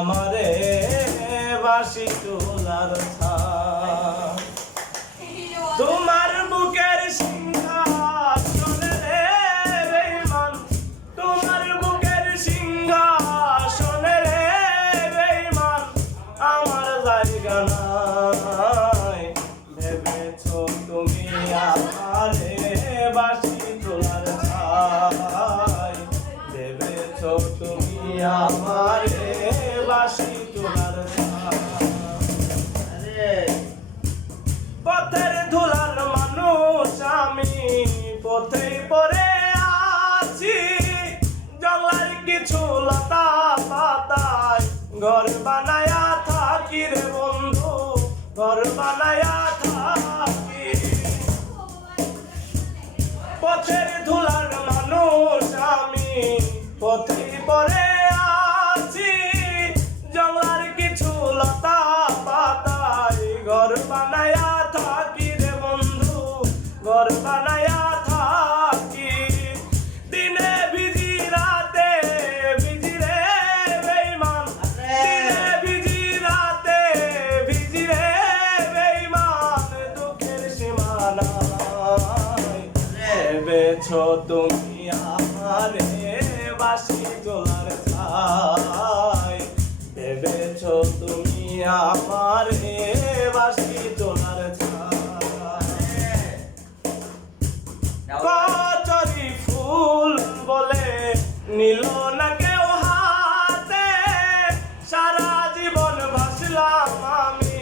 আমারে বাসি তোলার ছাপ তোমার বুকের সিংহাসনে রে বেঈমান তোমার বুকের সিংহাসনে রে বেঈমান আমার জায়গা নাই ভেবেছো তুমি আমারে বাসি তোলার ছাই ভেবেছো তুমি আমারে বাসি তোলার ছাই পথের ধুলার মানুষ আমি পথেই পড়ে আছি জঙ্গলের কিছু লতা পাতায় ঘর বানায়া থাকি রে বন্ধু ঘর বানায়া থাকি পথের ধুলার মানুষ আমি পথেই পড়ে আছি জঙ্গলের কিছু লতা পাতায় ঘর বানায়া থাকি রে বন্ধু ঘর বানায়া থাকি দিনে ভিজি রাতে ভিজি রে বেঈমান দিনে ভিজি রাতে ভিজি রে বেঈমান দুঃখের সীমা নাই ভেবেছো তুমি আমারে বাসি তোলার ছাই ভেবেছো তুমি আমারে বাসি তোলার ছাই কচুরি ফুল বলে নিল না কেউ হাতে সারা জীবন ভাসলাম আমি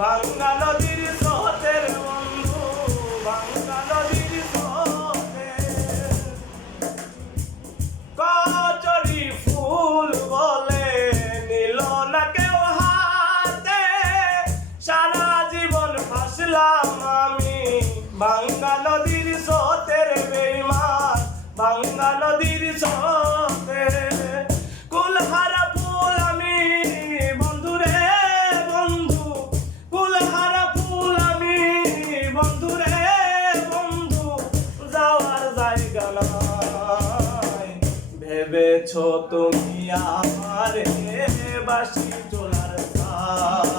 ভাঙ্গা নদীর স্রোতের বন্ধু ভাঙ্গা নদীর স্রোতে কচুরি ফুল বলে নিল না কেউ হাতে সারা জীবন ভাসলাম আমি ভাঙ্গা নদীর স্রোতের বেঈমান ভাঙ্গা নদীর স্রোতে কুলহারা ফুল আমি বন্ধু রে বন্ধু কুলহারা ফুল আমি বন্ধু রে বন্ধু যাওয়ার জায়গা নাই ভেবেছো তুমি আমারে বাসি তোলার ছাই